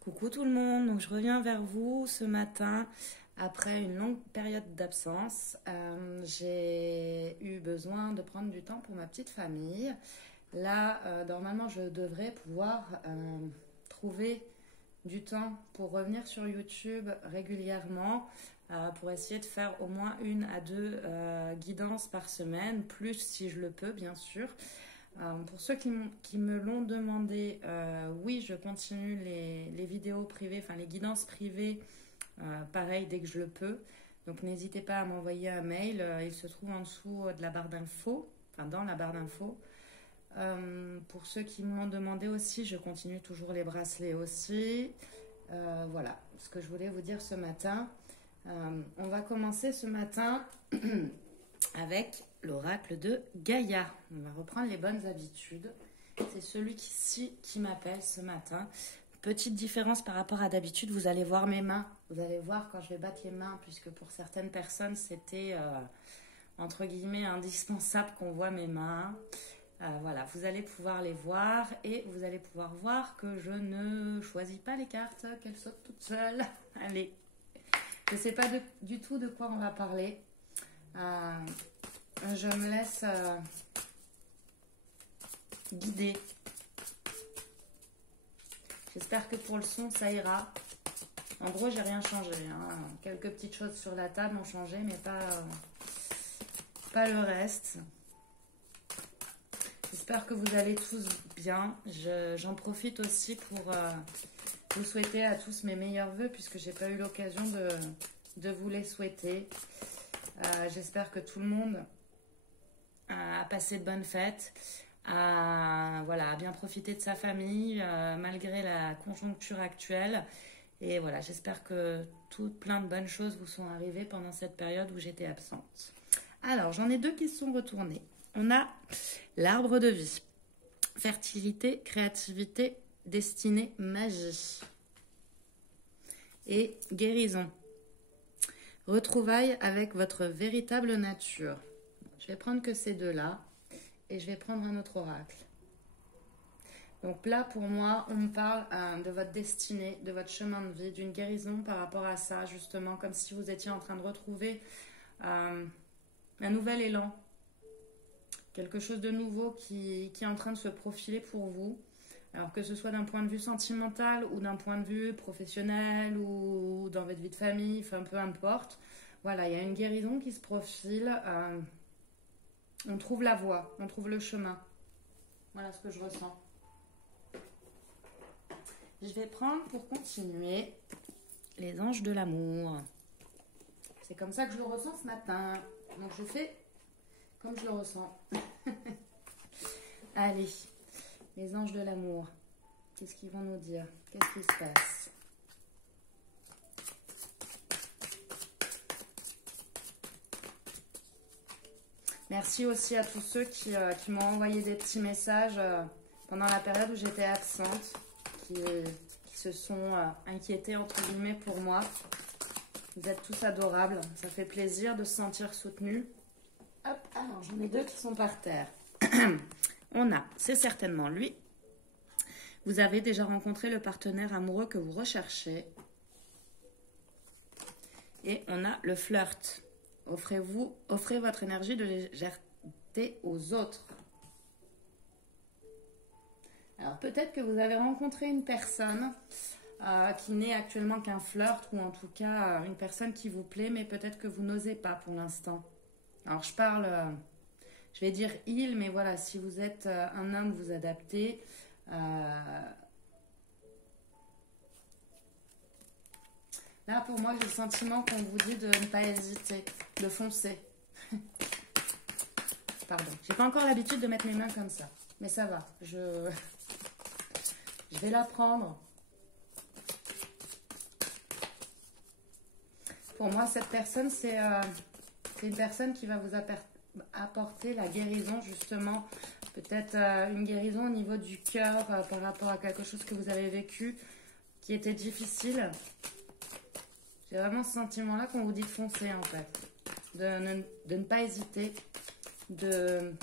Coucou tout le monde, donc je reviens vers vous ce matin après une longue période d'absence. J'ai eu besoin de prendre du temps pour ma petite famille. Là, normalement, je devrais pouvoir trouver du temps pour revenir sur YouTube régulièrement pour essayer de faire au moins 1 à 2 guidances par semaine, plus si je le peux, bien sûr. Pour ceux qui me l'ont demandé, oui, je continue les vidéos privées, enfin les guidances privées, pareil, dès que je le peux. Donc n'hésitez pas à m'envoyer un mail, il se trouve en dessous de la barre d'infos, enfin dans la barre d'infos. Pour ceux qui m'ont demandé aussi, je continue toujours les bracelets aussi. Voilà ce que je voulais vous dire ce matin. On va commencer ce matin avec l'oracle de Gaïa. On va reprendre les bonnes habitudes. C'est celui-ci qui m'appelle ce matin. Petite différence par rapport à d'habitude, vous allez voir mes mains. Vous allez voir quand je vais battre les mains, puisque pour certaines personnes, c'était entre guillemets indispensable qu'on voit mes mains. Voilà, vous allez pouvoir les voir et vous allez pouvoir voir que je ne choisis pas les cartes, qu'elles sautent toutes seules. Allez, je ne sais pas du tout de quoi on va parler. Je me laisse guider. J'espère que pour le son, ça ira. En gros, j'ai rien changé. Quelques petites choses sur la table ont changé, mais pas le reste. J'espère que vous allez tous bien. J'en profite aussi pour vous souhaiter à tous mes meilleurs vœux, puisque j'ai pas eu l'occasion de vous les souhaiter. J'espère que tout le monde a passé de bonnes fêtes, a bien profité de sa famille malgré la conjoncture actuelle. Et voilà, j'espère que plein de bonnes choses vous sont arrivées pendant cette période où j'étais absente. Alors, j'en ai 2 qui se sont retournés. On a l'arbre de vie, fertilité, créativité, destinée, magie et guérison. Retrouvailles avec votre véritable nature. Je vais prendre que ces 2-là et je vais prendre un autre oracle. Donc là, pour moi, on me parle de votre destinée, de votre chemin de vie, d'une guérison par rapport à ça, justement, comme si vous étiez en train de retrouver un nouvel élan, quelque chose de nouveau qui est en train de se profiler pour vous. Alors que ce soit d'un point de vue sentimental ou d'un point de vue professionnel ou dans votre vie de famille, enfin peu importe. Voilà, il y a une guérison qui se profile. On trouve la voie, on trouve le chemin. Voilà ce que je ressens. Je vais prendre pour continuer les anges de l'amour. C'est comme ça que je le ressens ce matin. Donc je fais comme je le ressens. Allez. Les anges de l'amour, qu'est-ce qu'ils vont nous dire? Qu'est-ce qui se passe? Merci aussi à tous ceux qui m'ont envoyé des petits messages pendant la période où j'étais absente, qui se sont inquiétés entre guillemets pour moi. Vous êtes tous adorables, ça fait plaisir de se sentir soutenu. Hop, alors j'en ai 2 qui sont par terre. On a, c'est certainement lui. Vous avez déjà rencontré le partenaire amoureux que vous recherchez. Et on a le flirt. Offrez votre énergie de légèreté aux autres. Alors peut-être que vous avez rencontré une personne qui n'est actuellement qu'un flirt, ou en tout cas une personne qui vous plaît, mais peut-être que vous n'osez pas pour l'instant. Alors je parle... je vais dire il, mais voilà, si vous êtes un homme, vous adaptez. Là, pour moi, j'ai le sentiment qu'on vous dit de ne pas hésiter, de foncer. Pardon, j'ai pas encore l'habitude de mettre mes mains comme ça, mais ça va. Je vais l'apprendre. Pour moi, cette personne, c'est une personne qui va vous apporter la guérison, justement, peut-être une guérison au niveau du cœur par rapport à quelque chose que vous avez vécu qui était difficile. J'ai vraiment ce sentiment-là qu'on vous dit de foncer, en fait, de ne pas hésiter, d'être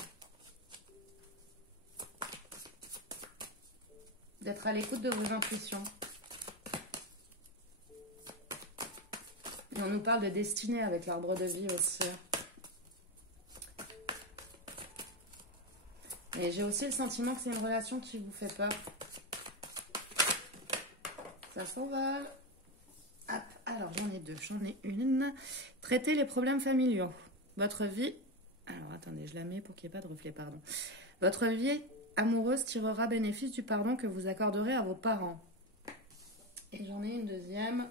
à l'écoute de vos intuitions. Et on nous parle de destinée avec l'arbre de vie aussi. Et j'ai aussi le sentiment que c'est une relation qui vous fait peur. Ça s'envole. Hop, alors j'en ai deux, j'en ai une. Traiter les problèmes familiaux. Votre vie... Alors attendez, je la mets pour qu'il n'y ait pas de reflet, pardon. Votre vie amoureuse tirera bénéfice du pardon que vous accorderez à vos parents. Et j'en ai une deuxième.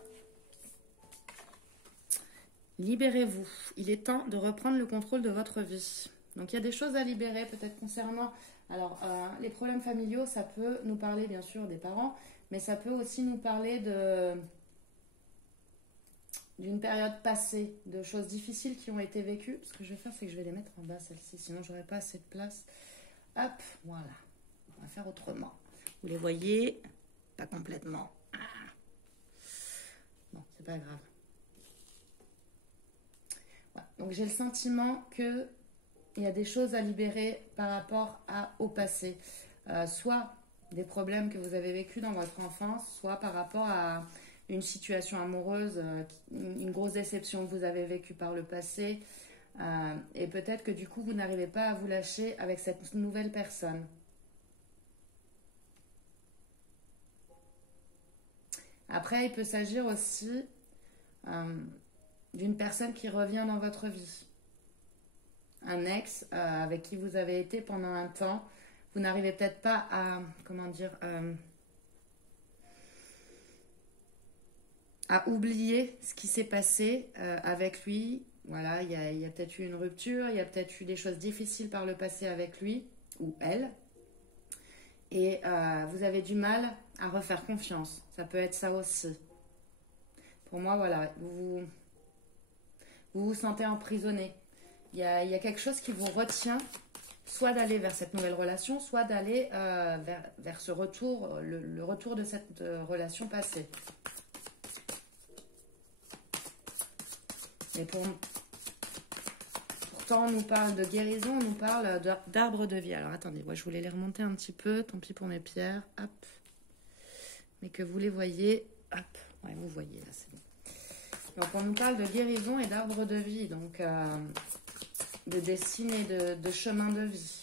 Libérez-vous. Il est temps de reprendre le contrôle de votre vie. Donc il y a des choses à libérer, peut-être concernant... Alors, les problèmes familiaux, ça peut nous parler bien sûr des parents, mais ça peut aussi nous parler d'une période passée, de choses difficiles qui ont été vécues. Ce que je vais faire, c'est que je vais les mettre en bas, celles-ci, sinon j'aurai pas assez de place. Hop, voilà. On va faire autrement. Vous les voyez? Pas complètement. Bon, c'est pas grave. Voilà. Donc j'ai le sentiment que il y a des choses à libérer par rapport au passé. Soit des problèmes que vous avez vécus dans votre enfance, soit par rapport à une situation amoureuse, une grosse déception que vous avez vécue par le passé. Et peut-être que du coup, vous n'arrivez pas à vous lâcher avec cette nouvelle personne. Après, il peut s'agir aussi d'une personne qui revient dans votre vie. Un ex avec qui vous avez été pendant un temps. Vous n'arrivez peut-être pas à, comment dire, à oublier ce qui s'est passé avec lui. Voilà, il y a peut-être eu une rupture, il y a peut-être eu des choses difficiles par le passé avec lui ou elle. Et vous avez du mal à refaire confiance. Ça peut être ça aussi. Pour moi, voilà, vous vous sentez emprisonné. Il y a quelque chose qui vous retient, soit d'aller vers cette nouvelle relation, soit d'aller vers ce retour, le retour de cette relation passée. Mais pourtant, on nous parle de guérison, on nous parle d'arbre de vie. Alors, attendez, moi, je voulais les remonter un petit peu. Tant pis pour mes pierres. Hop. Mais que vous les voyez. Hop. Ouais, vous voyez, là, c'est bon. Donc, on nous parle de guérison et d'arbre de vie. Donc, de destinée, de chemin de vie.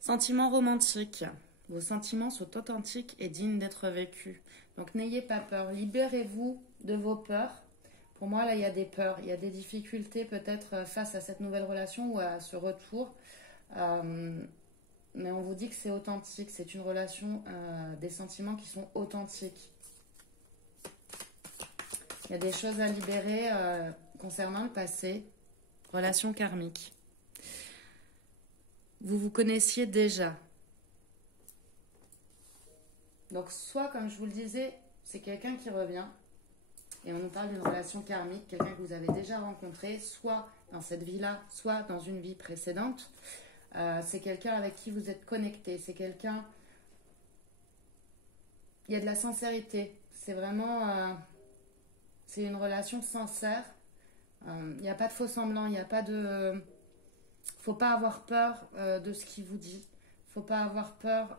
Sentiments romantiques. Vos sentiments sont authentiques et dignes d'être vécus. Donc n'ayez pas peur. Libérez-vous de vos peurs. Pour moi, là, il y a des peurs. Il y a des difficultés peut-être face à cette nouvelle relation ou à ce retour. Mais on vous dit que c'est authentique. C'est une relation, des sentiments qui sont authentiques. Il y a des choses à libérer concernant le passé. Relation karmique. Vous vous connaissiez déjà. Donc, soit, comme je vous le disais, c'est quelqu'un qui revient, et on nous parle d'une relation karmique, quelqu'un que vous avez déjà rencontré, soit dans cette vie-là, soit dans une vie précédente. C'est quelqu'un avec qui vous êtes connecté, c'est quelqu'un... Il y a de la sincérité, c'est vraiment... c'est une relation sincère, il n'y a pas de faux semblant, il n'y a pas de... Faut pas avoir peur de ce qu'il vous dit. Faut pas avoir peur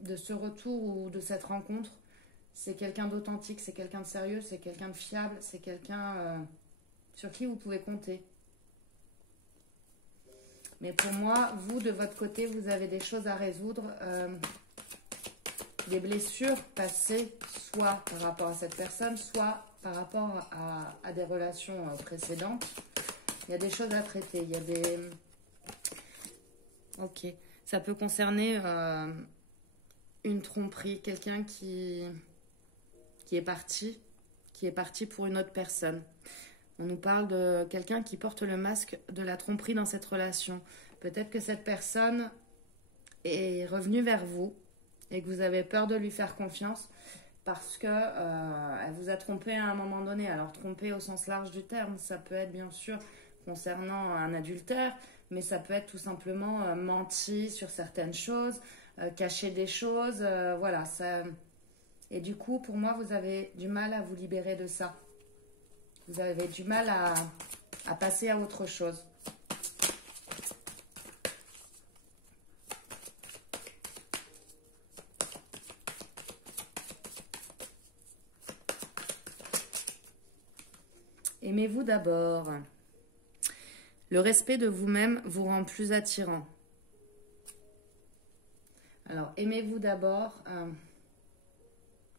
de ce retour ou de cette rencontre. C'est quelqu'un d'authentique, c'est quelqu'un de sérieux, c'est quelqu'un de fiable, c'est quelqu'un sur qui vous pouvez compter. Mais pour moi, vous, de votre côté, vous avez des choses à résoudre, des blessures passées, soit par rapport à cette personne, soit par rapport à des relations précédentes. Il y a des choses à traiter, il y a des... Ok, ça peut concerner une tromperie, quelqu'un qui est parti pour une autre personne. On nous parle de quelqu'un qui porte le masque de la tromperie dans cette relation. Peut-être que cette personne est revenue vers vous et que vous avez peur de lui faire confiance parce que elle vous a trompé à un moment donné. Alors, tromper au sens large du terme, ça peut être bien sûr concernant un adultère, mais ça peut être tout simplement menti sur certaines choses, cacher des choses, voilà, ça, Et du coup, pour moi, vous avez du mal à vous libérer de ça. Vous avez du mal à passer à autre chose. Aimez-vous d'abord. Le respect de vous-même vous rend plus attirant. Alors, aimez-vous d'abord.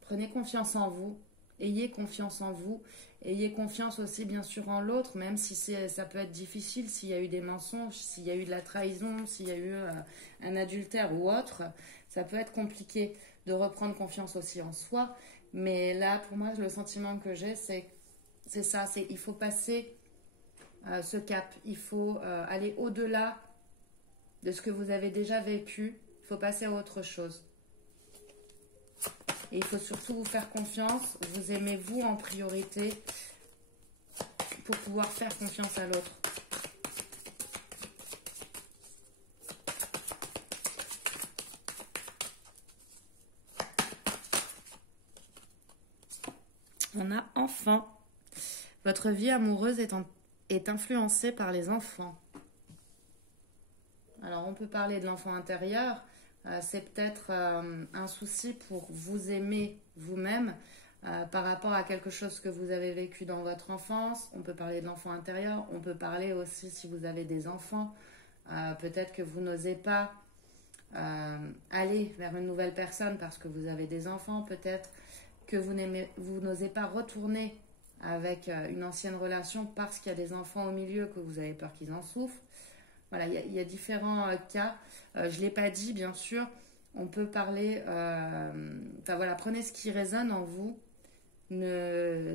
Prenez confiance en vous. Ayez confiance en vous. Ayez confiance aussi, bien sûr, en l'autre, même si ça peut être difficile, s'il y a eu des mensonges, s'il y a eu de la trahison, s'il y a eu un adultère ou autre. Ça peut être compliqué de reprendre confiance aussi en soi. Mais là, pour moi, le sentiment que j'ai, c'est ça. Il faut passer ce cap. Il faut aller au-delà de ce que vous avez déjà vécu. Il faut passer à autre chose. Et il faut surtout vous faire confiance. Vous aimez vous en priorité pour pouvoir faire confiance à l'autre. On a enfant. Votre vie amoureuse est influencée par les enfants. Alors, on peut parler de l'enfant intérieur. C'est peut-être un souci pour vous aimer vous-même par rapport à quelque chose que vous avez vécu dans votre enfance. On peut parler de l'enfant intérieur. On peut parler aussi si vous avez des enfants. Peut-être que vous n'osez pas aller vers une nouvelle personne parce que vous avez des enfants. Peut-être que vous n'osez pas retourner avec une ancienne relation parce qu'il y a des enfants au milieu, que vous avez peur qu'ils en souffrent. Voilà, il y a différents cas. Je ne l'ai pas dit, bien sûr. On peut parler... Enfin voilà, prenez ce qui résonne en vous.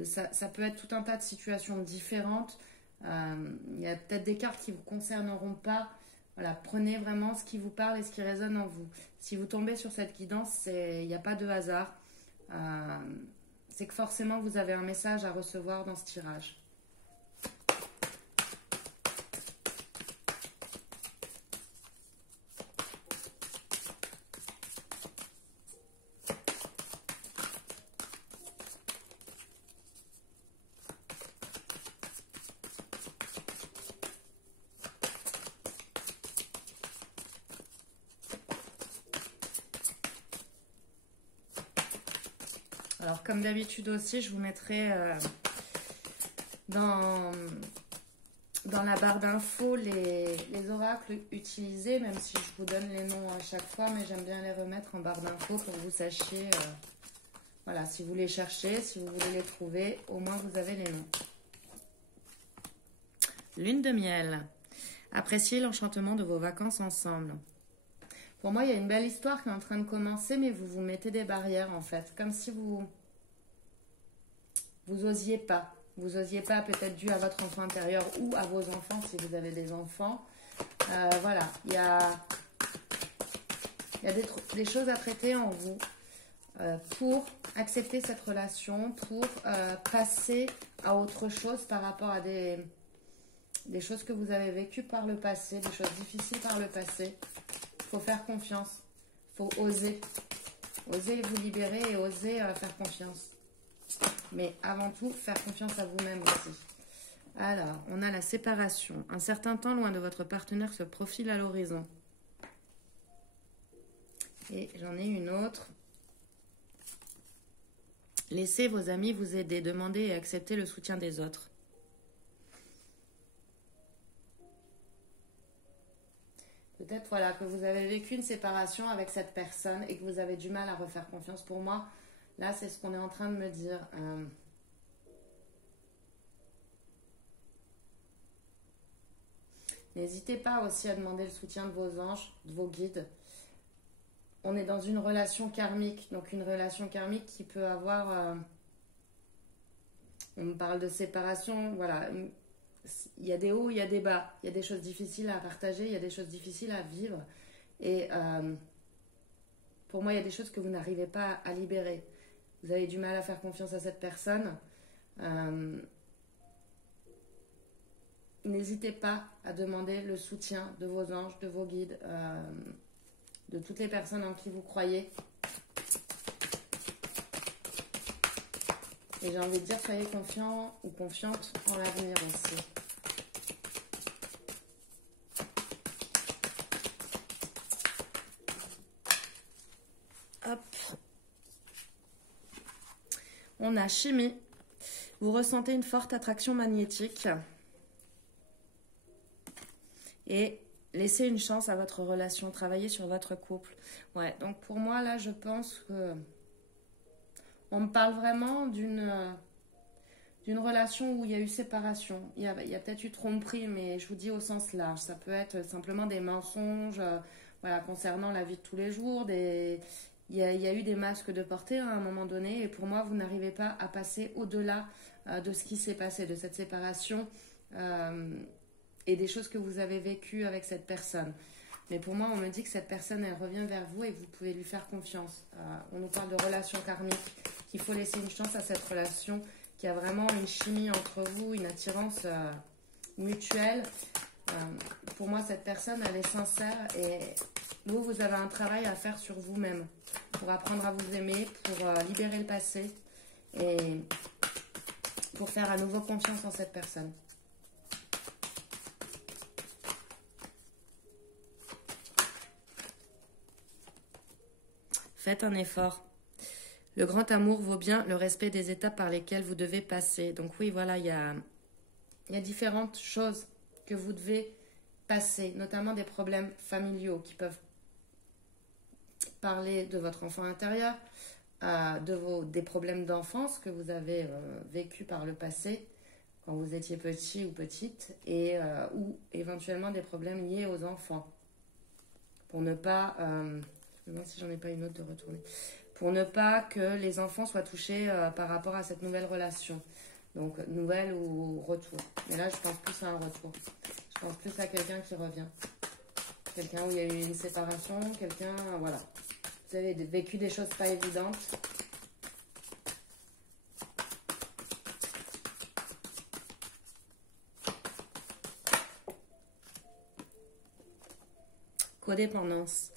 Ça peut être tout un tas de situations différentes. Il y a peut-être des cartes qui ne vous concerneront pas. Voilà, prenez vraiment ce qui vous parle et ce qui résonne en vous. Si vous tombez sur cette guidance, il n'y a pas de hasard. C'est que forcément, vous avez un message à recevoir dans ce tirage. Alors, comme d'habitude aussi, je vous mettrai dans la barre d'infos les oracles utilisés, même si je vous donne les noms à chaque fois, mais j'aime bien les remettre en barre d'infos pour que vous sachiez, voilà, si vous les cherchez, si vous voulez les trouver, au moins vous avez les noms. Lune de miel. Appréciez l'enchantement de vos vacances ensemble. Pour moi, il y a une belle histoire qui est en train de commencer, mais vous vous mettez des barrières en fait, comme si vous osiez pas. Vous osiez pas, peut-être dû à votre enfant intérieur ou à vos enfants si vous avez des enfants. Voilà, il y a des choses à traiter en vous pour accepter cette relation, pour passer à autre chose par rapport à des choses que vous avez vécues par le passé, des choses difficiles par le passé. Il faut faire confiance, il faut oser. Oser vous libérer et oser faire confiance. Mais avant tout, faire confiance à vous-même aussi. Alors, on a la séparation. Un certain temps loin de votre partenaire se profile à l'horizon. Et j'en ai une autre. Laissez vos amis vous aider, demandez et acceptez le soutien des autres. Peut-être voilà, que vous avez vécu une séparation avec cette personne et que vous avez du mal à refaire confiance. Pour moi, là, c'est ce qu'on est en train de me dire. N'hésitez pas aussi à demander le soutien de vos anges, de vos guides. On est dans une relation karmique. Donc une relation karmique qui peut avoir... on me parle de séparation, voilà. Il y a des hauts, il y a des bas. Il y a des choses difficiles à partager, il y a des choses difficiles à vivre. Et pour moi, il y a des choses que vous n'arrivez pas à libérer. Vous avez du mal à faire confiance à cette personne. N'hésitez pas à demander le soutien de vos anges, de vos guides, de toutes les personnes en qui vous croyez. Et j'ai envie de dire, soyez confiants ou confiante en l'avenir aussi. Hop. On a chimie. Vous ressentez une forte attraction magnétique. Et laissez une chance à votre relation. Travaillez sur votre couple. Ouais, donc pour moi, là, je pense que... On me parle vraiment d'une relation où il y a eu séparation. Il y a peut-être eu tromperie, mais je vous dis au sens large. Ça peut être simplement des mensonges voilà, concernant la vie de tous les jours. Il y a eu des masques de porter à un moment donné. Et pour moi, vous n'arrivez pas à passer au-delà de ce qui s'est passé, de cette séparation et des choses que vous avez vécues avec cette personne. Mais pour moi, on me dit que cette personne, elle revient vers vous et que vous pouvez lui faire confiance. On nous parle de relation karmique, qu'il faut laisser une chance à cette relation, qu'il y a vraiment une chimie entre vous, une attirance mutuelle. Pour moi, cette personne, elle est sincère et vous avez un travail à faire sur vous-même pour apprendre à vous aimer, pour libérer le passé et pour faire à nouveau confiance en cette personne. Faites un effort. Le grand amour vaut bien le respect des étapes par lesquelles vous devez passer. Donc oui, voilà, il y a différentes choses que vous devez passer, notamment des problèmes familiaux qui peuvent parler de votre enfant intérieur, des problèmes d'enfance que vous avez vécu par le passé quand vous étiez petit ou petite, et ou éventuellement des problèmes liés aux enfants. Pour ne pas... je me demande si j'en ai pas une autre de retourner. Pour ne pas que les enfants soient touchés par rapport à cette nouvelle relation. Donc, nouvelle ou retour. Mais là, je pense plus à un retour. Je pense plus à quelqu'un qui revient. Quelqu'un où il y a eu une séparation. Quelqu'un, voilà. Vous avez vécu des choses pas évidentes. Codépendance.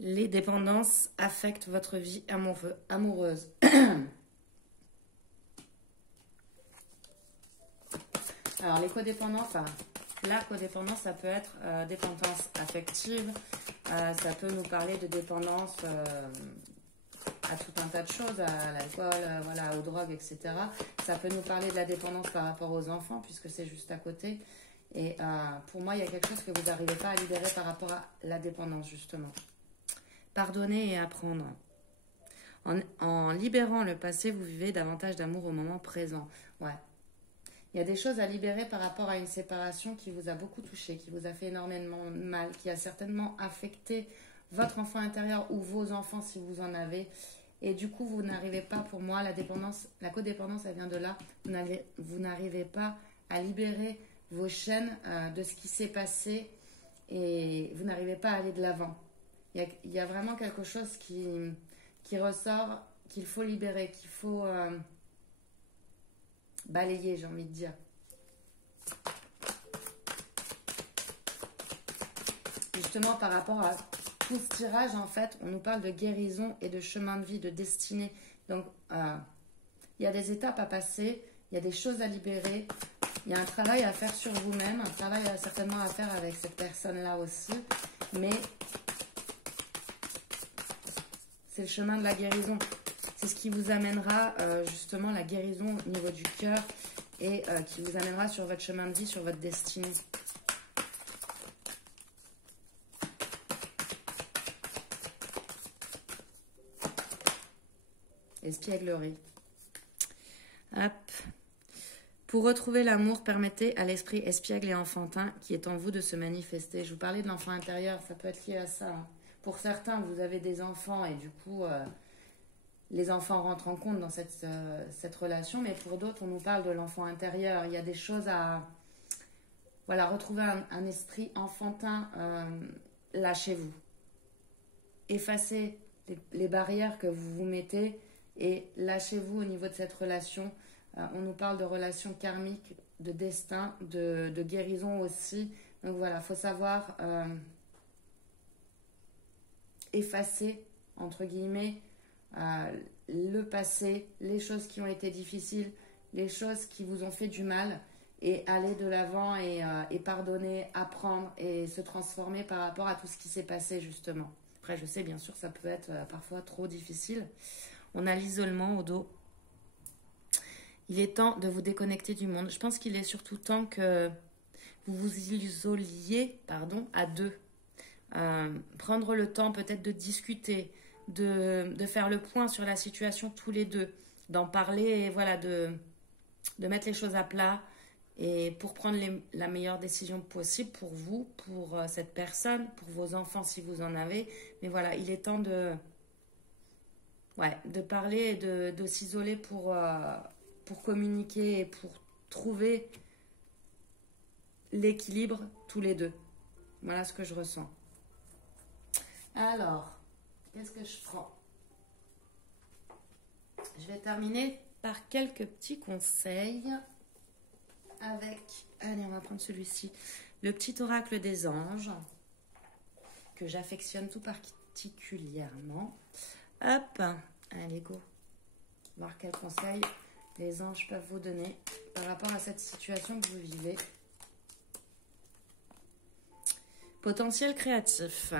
Les dépendances affectent votre vie amoureuse. Alors, les codépendances, la codépendance, ça peut être dépendance affective. Ça peut nous parler de dépendance à tout un tas de choses, à l'alcool, voilà, aux drogues, etc. Ça peut nous parler de la dépendance par rapport aux enfants, puisque c'est juste à côté. Et pour moi, il y a quelque chose que vous n'arrivez pas à libérer par rapport à la dépendance, justement. Pardonner et apprendre. En libérant le passé, vous vivez davantage d'amour au moment présent. Ouais. Il y a des choses à libérer par rapport à une séparation qui vous a beaucoup touché, qui vous a fait énormément mal, qui a certainement affecté votre enfant intérieur ou vos enfants si vous en avez. Et du coup, vous n'arrivez pas, pour moi, la codépendance, elle vient de là. Vous n'arrivez pas à libérer vos chaînes de ce qui s'est passé et vous n'arrivez pas à aller de l'avant. Il y a vraiment quelque chose qui ressort, qu'il faut libérer, qu'il faut balayer, j'ai envie de dire. Justement, par rapport à tout ce tirage, en fait, on nous parle de guérison et de chemin de vie, de destinée. Donc, il y a des étapes à passer, il y a des choses à libérer, il y a un travail à faire sur vous-même, un travail certainement à faire avec cette personne-là aussi, mais c'est le chemin de la guérison. C'est ce qui vous amènera justement la guérison au niveau du cœur et qui vous amènera sur votre chemin de vie, sur votre destinée. Espièglerie. Hop. Pour retrouver l'amour, permettez à l'esprit espiègle et enfantin qui est en vous de se manifester. Je vous parlais de l'enfant intérieur, ça peut être lié à ça. Pour certains, vous avez des enfants et du coup, les enfants rentrent en compte dans cette relation. Mais pour d'autres, on nous parle de l'enfant intérieur. Il y a des choses à retrouver un esprit enfantin là chez vous. Effacez les barrières que vous vous mettez et lâchez-vous au niveau de cette relation. On nous parle de relations karmiques, de destin, de guérison aussi. Donc voilà, il faut savoir effacer, entre guillemets, le passé, les choses qui ont été difficiles, les choses qui vous ont fait du mal et aller de l'avant et pardonner, apprendre et se transformer par rapport à tout ce qui s'est passé justement. Après, je sais bien sûr, ça peut être parfois trop difficile. On a l'isolement au dos. Il est temps de vous déconnecter du monde. Je pense qu'il est surtout temps que vous vous isoliez, à deux. Prendre le temps peut-être de discuter, de faire le point sur la situation tous les deux, d'en parler et voilà, de mettre les choses à plat et pour prendre la meilleure décision possible pour vous, pour cette personne, pour vos enfants si vous en avez. Mais voilà, il est temps de parler et de s'isoler pour communiquer et pour trouver l'équilibre tous les deux. Voilà ce que je ressens. Alors, qu'est-ce que je prends? Je vais terminer par quelques petits conseils avec, allez, on va prendre celui-ci, le petit oracle des anges, que j'affectionne tout particulièrement. Hop, allez, go. Voir quels conseils les anges peuvent vous donner par rapport à cette situation que vous vivez. Potentiel créatif.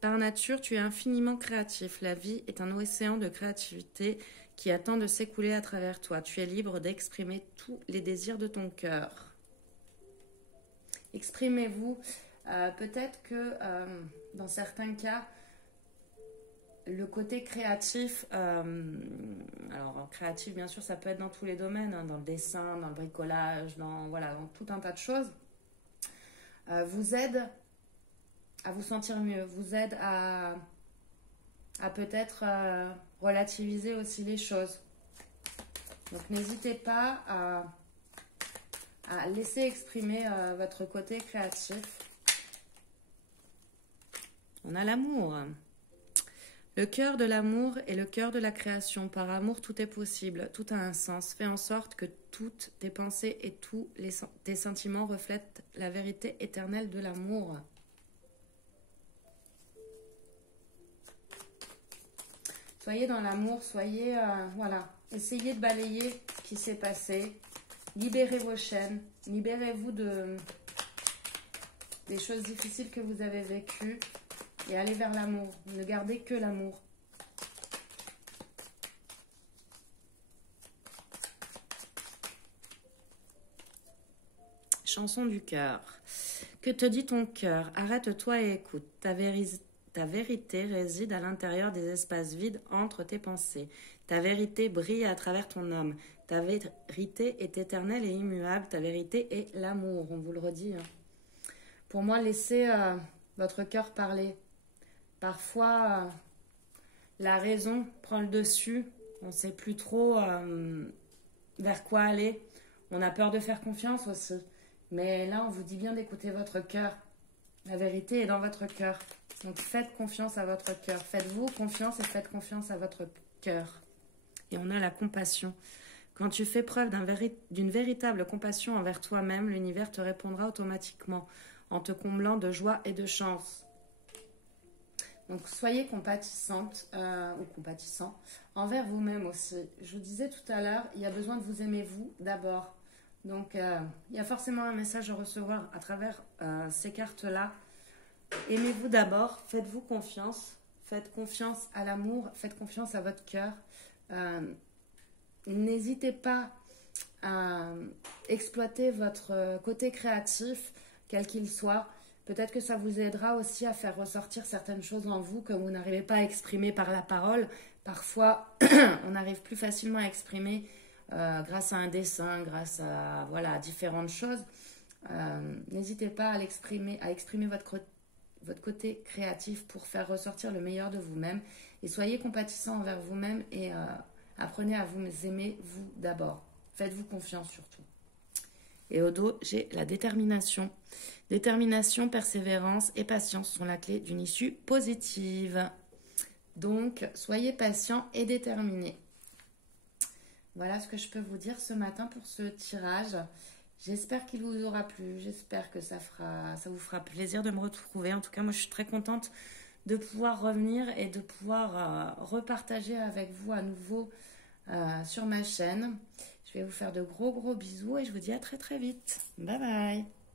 Par nature, tu es infiniment créatif. La vie est un océan de créativité qui attend de s'écouler à travers toi. Tu es libre d'exprimer tous les désirs de ton cœur. Exprimez-vous. Peut-être que dans certains cas, le côté créatif, alors créatif bien sûr ça peut être dans tous les domaines, hein, dans le dessin, dans le bricolage, dans tout un tas de choses, vous aide à vous sentir mieux, vous aide à peut-être relativiser aussi les choses. Donc n'hésitez pas à laisser exprimer votre côté créatif. On a l'amour. Le cœur de l'amour est le cœur de la création. Par amour, tout est possible, tout a un sens. Fais en sorte que toutes tes pensées et tous tes sentiments reflètent la vérité éternelle de l'amour. Soyez dans l'amour, soyez, essayez de balayer ce qui s'est passé. Libérez vos chaînes, libérez-vous des choses difficiles que vous avez vécues. Et allez vers l'amour. Ne gardez que l'amour. Chanson du cœur. Que te dit ton cœur? Arrête-toi et écoute. Ta vérité réside à l'intérieur des espaces vides entre tes pensées. Ta vérité brille à travers ton âme. Ta vérité est éternelle et immuable. Ta vérité est l'amour. On vous le redit. Hein. Pour moi, laissez votre cœur parler. Parfois, la raison prend le dessus. On ne sait plus trop vers quoi aller. On a peur de faire confiance aussi. Mais là, on vous dit bien d'écouter votre cœur. La vérité est dans votre cœur. Donc, faites confiance à votre cœur. Faites-vous confiance et faites confiance à votre cœur. Et on a la compassion. Quand tu fais preuve d'une véritable compassion envers toi-même, l'univers te répondra automatiquement en te comblant de joie et de chance. Donc, soyez compatissante ou compatissant envers vous-même aussi. Je vous disais tout à l'heure, il y a besoin de vous aimer vous d'abord. Donc, il y a forcément un message à recevoir à travers ces cartes-là. Aimez-vous d'abord, faites-vous confiance, faites confiance à l'amour, faites confiance à votre cœur. N'hésitez pas à exploiter votre côté créatif, quel qu'il soit. Peut-être que ça vous aidera aussi à faire ressortir certaines choses en vous que vous n'arrivez pas à exprimer par la parole. Parfois, on arrive plus facilement à exprimer grâce à un dessin, grâce à différentes choses. N'hésitez pas à exprimer votre côté créatif pour faire ressortir le meilleur de vous-même. Et soyez compatissant envers vous-même et apprenez à vous aimer, vous d'abord. Faites-vous confiance surtout. Et au dos, j'ai la détermination. Détermination, persévérance et patience sont la clé d'une issue positive. Donc, soyez patient et déterminé. Voilà ce que je peux vous dire ce matin pour ce tirage. J'espère qu'il vous aura plu. J'espère que ça vous fera plaisir de me retrouver. En tout cas, moi, je suis très contente de pouvoir revenir et de pouvoir repartager avec vous à nouveau sur ma chaîne. Je vais vous faire de gros bisous et je vous dis à très vite. Bye bye.